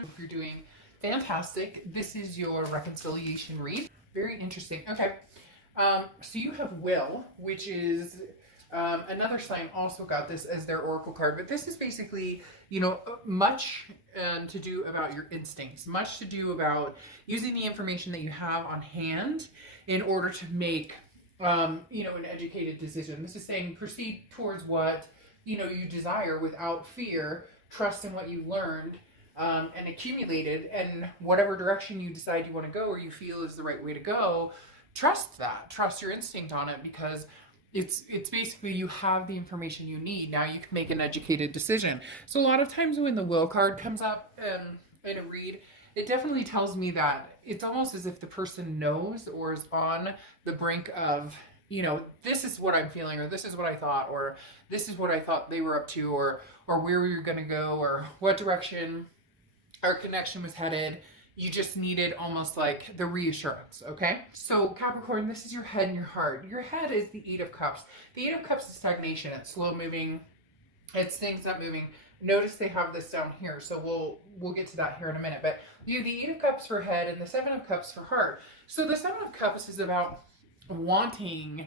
Hope you're doing fantastic. This is your reconciliation read. Very interesting. Okay. So you have Will, which is another sign also got this as their oracle card, but this is basically, much to do about your instincts, much to do about using the information that you have on hand in order to make, an educated decision. This is saying proceed towards what, you desire without fear, trust in what you learned and accumulated, and whatever direction you decide you want to go or you feel is the right way to go, trust that. Trust your instinct on it, because it's basically you have the information you need. Now you can make an educated decision. So a lot of times when the will card comes up in a read, it definitely tells me that it's almost as if the person knows or is on the brink of, this is what I'm feeling, or this is what I thought, or this is what I thought they were up to, or where we were going to go, or what direction our connection was headed. You just needed almost like the reassurance, okay? So Capricorn, this is your head and your heart. Your head is the Eight of Cups. The Eight of Cups is stagnation. It's slow moving. It's things not moving. Notice they have this down here, so we'll get to that here in a minute. But you have the Eight of Cups for head and the Seven of Cups for heart. So the Seven of Cups is about wanting,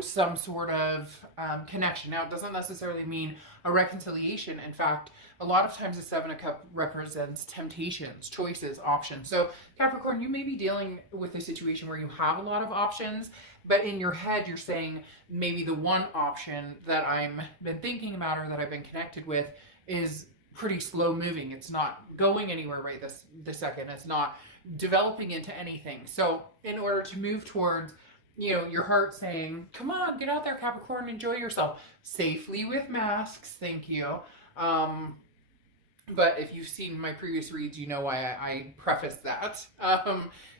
some sort of connection. Now, it doesn't necessarily mean a reconciliation. In fact, a lot of times the Seven of Cups represents temptations, choices, options. So Capricorn, you may be dealing with a situation where you have a lot of options, but in your head, you're saying maybe the one option that I'm been thinking about or that I've been connected with is pretty slow moving. It's not going anywhere right this second. It's not developing into anything. So in order to move towards, your heart saying, come on, get out there, Capricorn, enjoy yourself safely with masks. Thank you. But if you've seen my previous reads, you know why I preface that.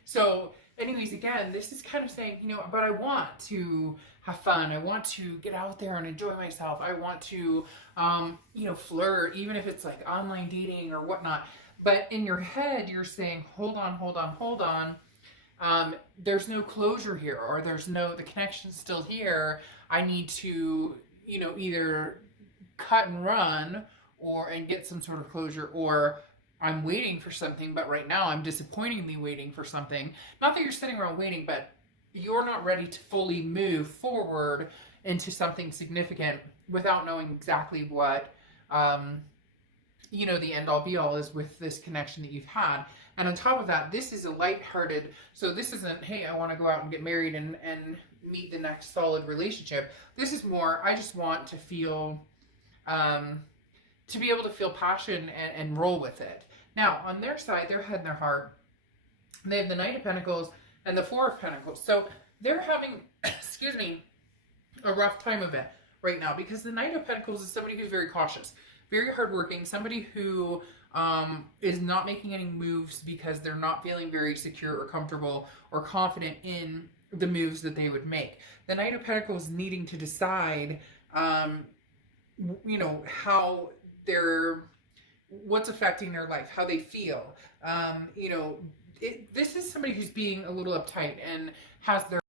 So anyways, again, this is kind of saying, but I want to have fun. I want to get out there and enjoy myself. I want to, flirt, even if it's like online dating or whatnot. But in your head, you're saying, hold on. There's no closure here, or the connection's still here. I need to, either cut and run and get some sort of closure, or I'm waiting for something, but right now I'm disappointingly waiting for something. Not that you're sitting around waiting, but you're not ready to fully move forward into something significant without knowing exactly what, the end all be all is with this connection that you've had. And on top of that, this is a lighthearted, so this isn't, hey, I want to go out and get married and meet the next solid relationship. This is more, I just want to feel, to be able to feel passion and roll with it. Now, on their side, their head and their heart, they have the Knight of Pentacles and the Four of Pentacles. So they're having, a rough time of it right now, because the Knight of Pentacles is somebody who's very cautious, very hardworking, somebody who is not making any moves because they're not feeling very secure or comfortable or confident in the moves that they would make. The Knight of Pentacles needing to decide, how what's affecting their life, how they feel. This is somebody who's being a little uptight and has their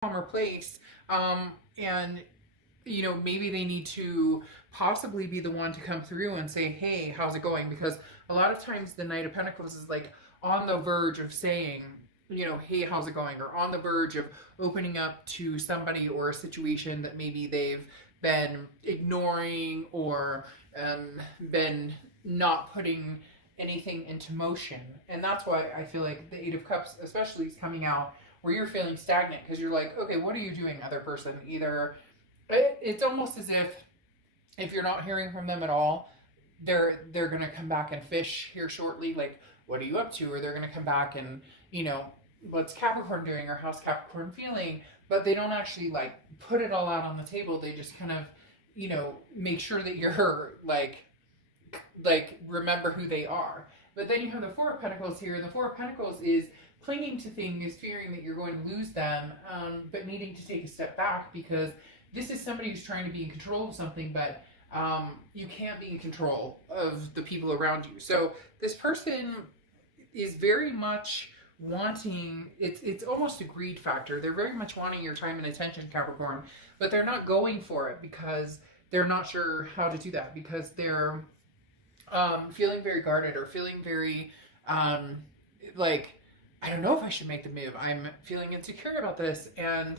calmer place, and maybe they need to possibly be the one to come through and say, hey, how's it going? Because a lot of times the Knight of Pentacles is like on the verge of saying, hey, how's it going? Or on the verge of opening up to somebody or a situation that maybe they've been ignoring or been not putting anything into motion. And that's why I feel like the Eight of Cups especially is coming out where you're feeling stagnant, because you're like, okay, what are you doing, other person? Either it's almost as if you're not hearing from them at all, they're going to come back and fish here shortly. Like, what are you up to? Or they're going to come back and, what's Capricorn doing, or how's Capricorn feeling? But they don't actually like put it all out on the table. They just kind of, make sure that you're like remember who they are. But then you have the Four of Pentacles here. The Four of Pentacles is clinging to things, fearing that you're going to lose them, but needing to take a step back, because this is somebody who's trying to be in control of something, but you can't be in control of the people around you. So this person is very much wanting, it's almost a greed factor. They're very much wanting your time and attention, Capricorn, but they're not going for it because they're not sure how to do that because they're feeling very guarded or feeling very like, I don't know if I should make the move. I'm feeling insecure about this. And,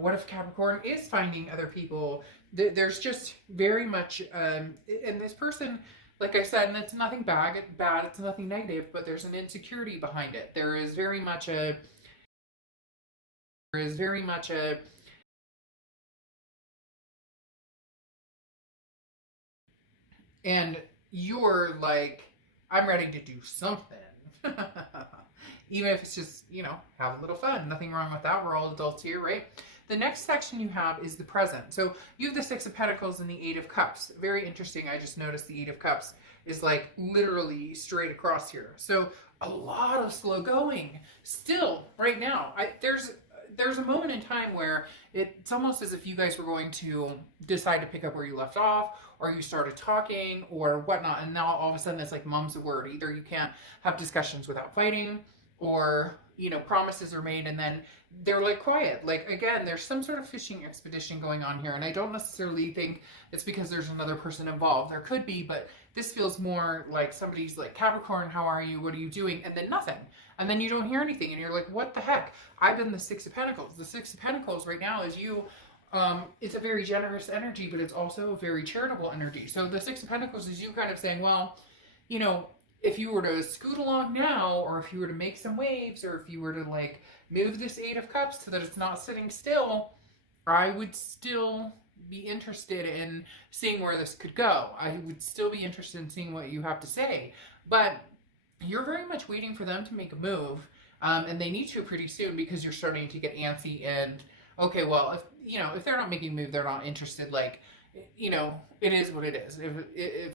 what if Capricorn is finding other people? There's just very much, and this person, like I said, and it's nothing bad, it's nothing negative, but there's an insecurity behind it. There is very much a, and you're like, I'm ready to do something. Even if it's just, have a little fun. Nothing wrong with that. We're all adults here, right? The next section you have is the present. So you have the Six of Pentacles and the Eight of Cups. Very interesting. I just noticed the Eight of Cups is like literally straight across here. So a lot of slow going still right now. There's a moment in time where it's almost as if you guys were going to decide to pick up where you left off, or you started talking or whatnot, and now all of a sudden it's like mum's the word. Either you can't have discussions without fighting, or promises are made and then they're like quiet. Like, again, there's some sort of fishing expedition going on here, and I don't necessarily think it's because there's another person involved. There could be, but this feels more like somebody's like, Capricorn, how are you? What are you doing? And then nothing. And then you don't hear anything and you're like, what the heck? I've been the Six of Pentacles. The Six of Pentacles right now is you. It's a very generous energy, but it's also a very charitable energy. So the Six of Pentacles is you kind of saying, well, if you were to scoot along now, or if you were to make some waves, or if you were to like move this Eight of Cups so that it's not sitting still, I would still be interested in seeing where this could go. I would still be interested in seeing what you have to say. But you're very much waiting for them to make a move. And they need to pretty soon, because you're starting to get antsy and, okay, well, if they're not making a move, they're not interested. Like, it is what it is. If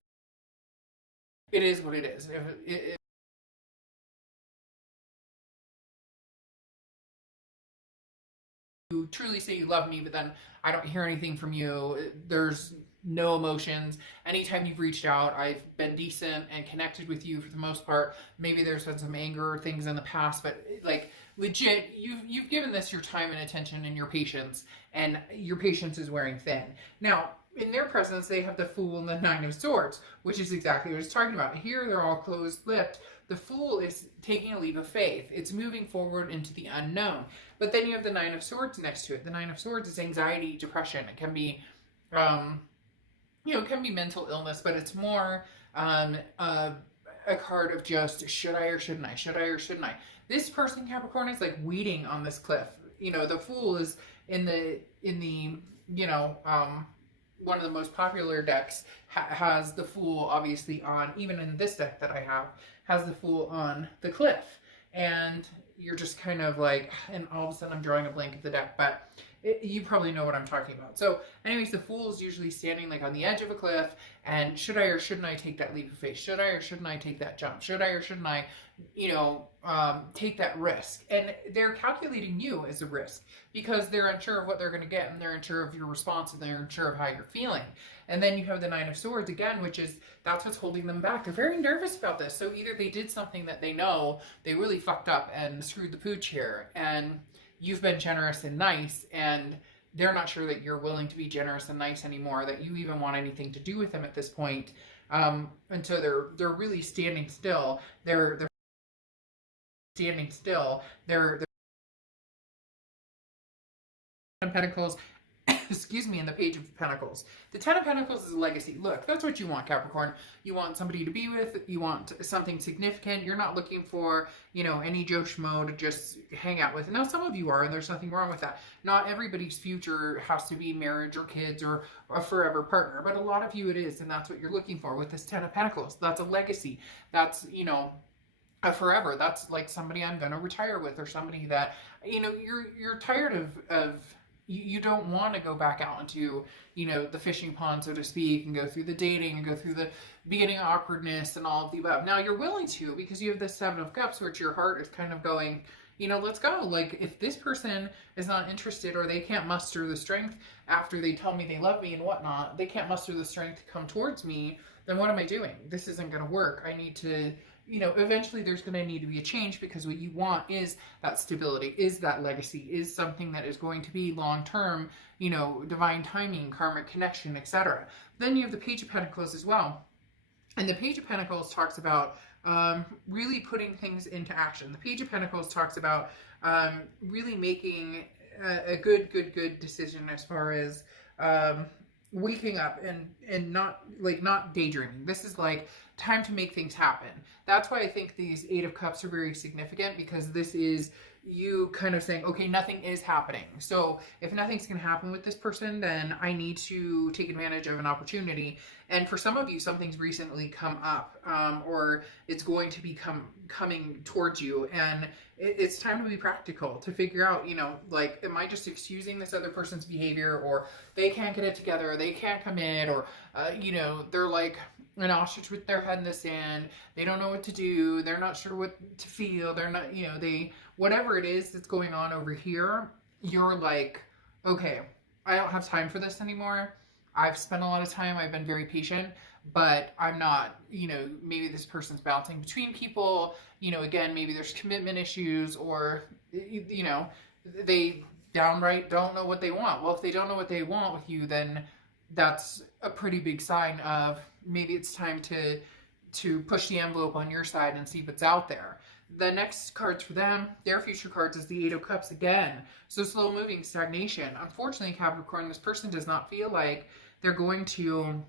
it is what it is. If you truly say you love me, but then I don't hear anything from you, there's no emotions. Anytime you've reached out, I've been decent and connected with you for the most part. Maybe there's been some anger or things in the past, but like legit, you've given this your time and attention and your patience, and your patience is wearing thin. Now, in their presence, they have the Fool and the Nine of Swords, which is exactly what I was talking about. Here, they're all closed-lipped. The Fool is taking a leap of faith. It's moving forward into the unknown. But then you have the Nine of Swords next to it. The Nine of Swords is anxiety, depression. It can be, it can be mental illness, but it's more a card of just, should I or shouldn't I? Should I or shouldn't I? This person, Capricorn, is like weeding on this cliff. The Fool is in the one of the most popular decks has the Fool obviously on, even in this deck that I have, has the Fool on the cliff. And you're just kind of like, and all of a sudden I'm drawing a blank of the deck, but you probably know what I'm talking about. So anyways, the Fool is usually standing like on the edge of a cliff, and should I or shouldn't I take that leap of faith? Should I or shouldn't I take that jump? Should I or shouldn't I, take that risk? And they're calculating you as a risk, because they're unsure of what they're going to get, and they're unsure of your response, and they're unsure of how you're feeling. And then you have the Nine of Swords again, which is, that's what's holding them back. They're very nervous about this. So either they did something that they know they really fucked up and screwed the pooch here, and you've been generous and nice, and they're not sure that you're willing to be generous and nice anymore, that you even want anything to do with them at this point. And so they're really standing still. They're standing still. They're Pentacles, excuse me, and the Page of Pentacles. The Ten of Pentacles is a legacy. Look, that's what you want, Capricorn. You want somebody to be with. You want something significant. You're not looking for, any Joe Schmo to just hang out with. Now, some of you are, and there's nothing wrong with that. Not everybody's future has to be marriage or kids or a forever partner, but a lot of you it is, and that's what you're looking for with this Ten of Pentacles. That's a legacy. That's, a forever. That's like somebody I'm going to retire with, or somebody that, you're tired of you don't want to go back out into, the fishing pond, so to speak, and go through the dating and go through the beginning awkwardness and all of the above. Now you're willing to, because you have the Seven of Cups, which your heart is kind of going, let's go. Like, if this person is not interested, or they can't muster the strength after they tell me they love me and whatnot, they can't muster the strength to come towards me, then what am I doing? This isn't going to work. I need to, you know, eventually there's going to need to be a change, because what you want is that stability, is that legacy, is something that is going to be long term, you know, divine timing, karmic connection, etc. Then you have the Page of Pentacles as well. And the Page of Pentacles talks about really putting things into action. The Page of Pentacles talks about really making a good decision as far as waking up and not daydreaming. This is like time to make things happen. That's why I think these Eight of Cups are very significant, because this is you kind of saying, okay, nothing is happening. So if nothing's going to happen with this person, then I need to take advantage of an opportunity. And for some of you, something's recently come up, or it's going to be coming towards you. And it's time to be practical, to figure out, you know, like, am I just excusing this other person's behavior, or they can't get it together, or they can't commit, or, you know, they're like an ostrich with their head in the sand. They don't know what to do. They're not sure what to feel. They're not, you know, whatever it is that's going on over here, you're like, okay, I don't have time for this anymore. I've spent a lot of time. I've been very patient, but I'm not, you know, maybe this person's bouncing between people, you know, again, maybe there's commitment issues, or, you know, they downright don't know what they want. Well, if they don't know what they want with you, then that's a pretty big sign of maybe it's time to push the envelope on your side and see what's out there. The next cards for them, their future cards, is the Eight of Cups again. So slow moving, stagnation. Unfortunately, Capricorn, this person does not feel like they're going to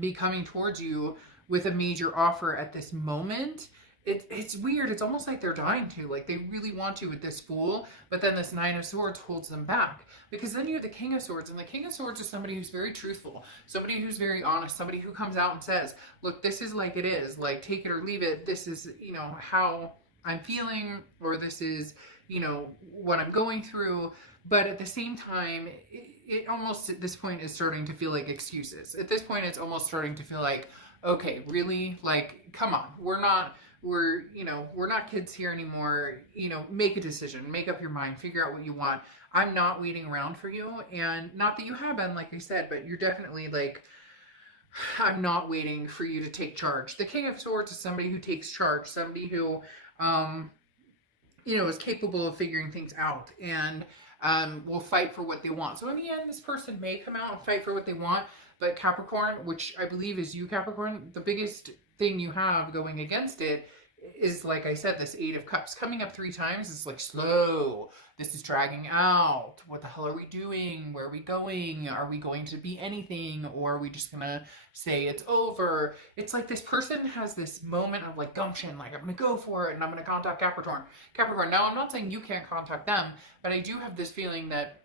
be coming towards you with a major offer at this moment. It's weird. It's almost like they're dying to. Like, they really want to with this Fool, but then this Nine of Swords holds them back. Because then you have the King of Swords, and the King of Swords is somebody who's very truthful, somebody who's very honest, somebody who comes out and says, look, this is like it is. Like, take it or leave it. This is, you know, how I'm feeling, or this is, you know, what I'm going through. But at the same time, it almost at this point is starting to feel like excuses. At this point, it's almost starting to feel like, okay, really? Like, come on. We're not kids here anymore. You know, make a decision, make up your mind, figure out what you want. I'm not waiting around for you. And not that you have been, like I said, but you're definitely like, I'm not waiting for you to take charge. The King of Swords is somebody who takes charge, somebody who, you know, is capable of figuring things out and will fight for what they want. So in the end, this person may come out and fight for what they want, but Capricorn, which I believe is you, Capricorn, the biggest thing you have going against it is, like I said, this Eight of Cups coming up 3 times. It's like, slow, this is dragging out. What the hell are we doing? Where are we going? Are we going to be anything, or are we just gonna say it's over? It's like this person has this moment of like gumption, like, I'm gonna go for it and I'm gonna contact Capricorn. Now, I'm not saying you can't contact them, but I do have this feeling that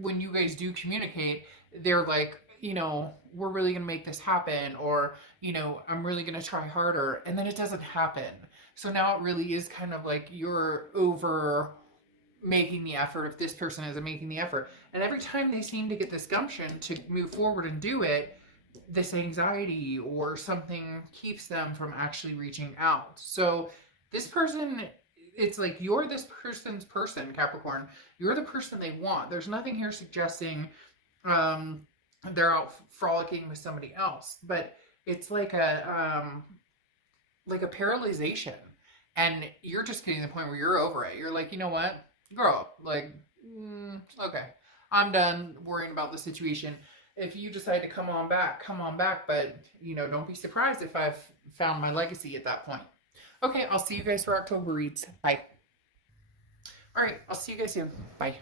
when you guys do communicate, they're like, you know, we're really going to make this happen, or, you know, I'm really going to try harder, and then it doesn't happen. So now it really is kind of like you're over making the effort if this person isn't making the effort. And every time they seem to get this gumption to move forward and do it, this anxiety or something keeps them from actually reaching out. So this person, it's like you're this person's person, Capricorn. You're the person they want. There's nothing here suggesting they're out frolicking with somebody else, but it's like a paralyzation, and you're just getting to the point where you're over it. You're like, you know what, grow up. Like, okay, I'm done worrying about the situation. If you decide to come on back, but, you know, don't be surprised if I've found my legacy at that point. Okay, I'll see you guys for October reads. Bye. All right, I'll see you guys soon. Bye.